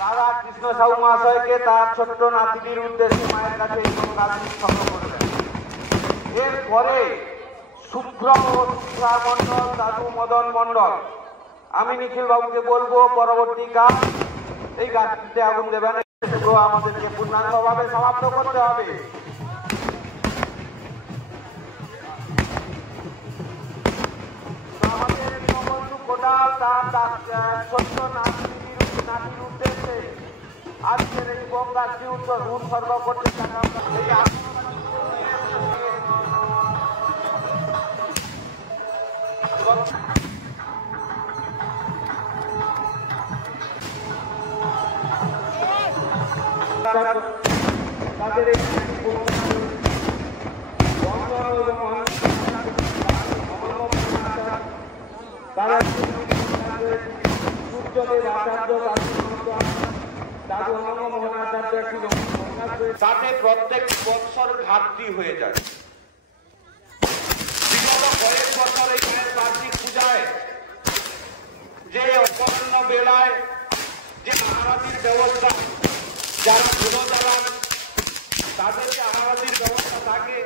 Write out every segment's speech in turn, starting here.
রাধা কৃষ্ণ সাহু মহাশয়কে তার ছোট্ট নাতিটির উদ্দেশ্যে মায়ের কাছে এই কাজটি সংগ্রহ করবেন। এরপরে শুভ্র ও শিখা মন্ডল, দাদু মদন মন্ডল, আমি নিখিল বাবুকে বলবো পরবর্তী কাজ এই গাছটিতে আগুন দেবেন। আমাদেরকে পূর্ণাঙ্গভাবে সমাপ্ত করতে হবে। আমাদের দীনবন্ধু কোটাল তার ছোট্ট নাতির উদ্দেশ্যে আজকের এই বোম গাছটি উৎসর্গ করতে চান। তাদের তাতে প্রত্যেক বৎসর ঘাটতি হয়ে যায়। বিগত কয়েক বছর এই কার্তিক পূজায় যে অপরাহ্ন বেলায় যে আহারাতির ব্যবস্থা, যারা ধুলো জ্বালান তাদের যে আহারাতির ব্যবস্থা থাকে,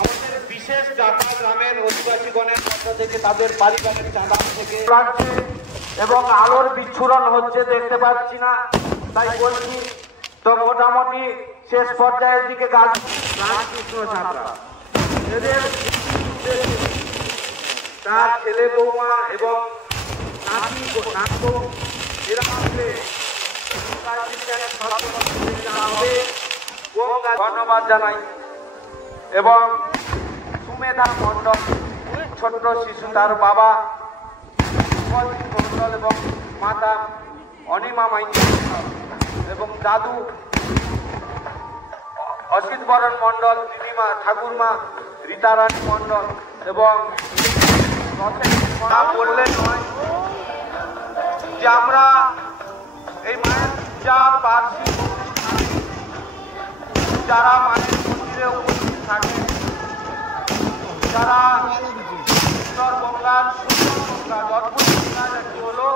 আমাদের বিশেষ যাত্রা গ্রামের অধিবাসীগণের পক্ষ থেকে তাদের পারিবারিক চাঁদা থেকে লাগছে এবং আলোর বিচ্ছুরণ হচ্ছে দেখতে পাচ্ছি না, তাই বলছি। তো মোটামুটি শেষ পর্যায়ের দিকে গাছ রামকৃষ্ণ ছাত্রা এদের তার ছেলে বৌমা এবং নাতি নাতবউ এরা আসলে ধন্যবাদ জানাই। এবং সুমেধা মন্ডল ছোট্ট শিশু, তার বাবা মন্ডল এবং মাতা অনিমা মাইতি এবং দাদু অসিত বরণ মন্ডল, দিদিমা ঠাকুরমা রীতারানী মন্ডল এবং বললে নয় যে আমরা এই মায়ের পূজা বার্ষিক যারা মায়ের মন্দিরে উপস্থিত থাকে, যারা উত্তরবঙ্গার সুন্দরবঙ্গা অদ্ভুত একটি হলো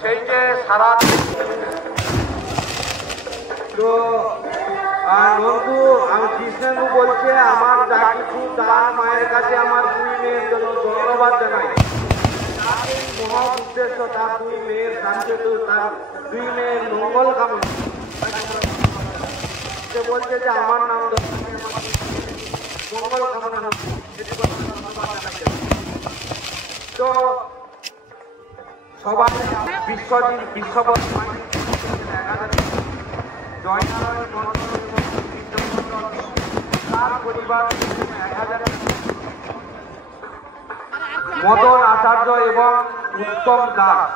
সেই যে সারা তো নন্দু আমি কৃষ্ণেন্দু বলছে আমার যা কিছু তার মায়ের কাছে আমার দুই মেয়ের জন্য ধন্যবাদ জানাই। তার এই মহা উদ্দেশ্য তার দুই মেয়ের শান্তি, তার দুই মেয়ের মঙ্গল কামনা বলছে যে আমার নাম মঙ্গল কামনা। তো সবাই বিশ্বজিৎ বিশ্ববৎ জয়নারায়ণ মন্ডল এবং বিদ্যমন্ডল তার পরিবার 1000, মদন আচার্য এবং উত্তম দাস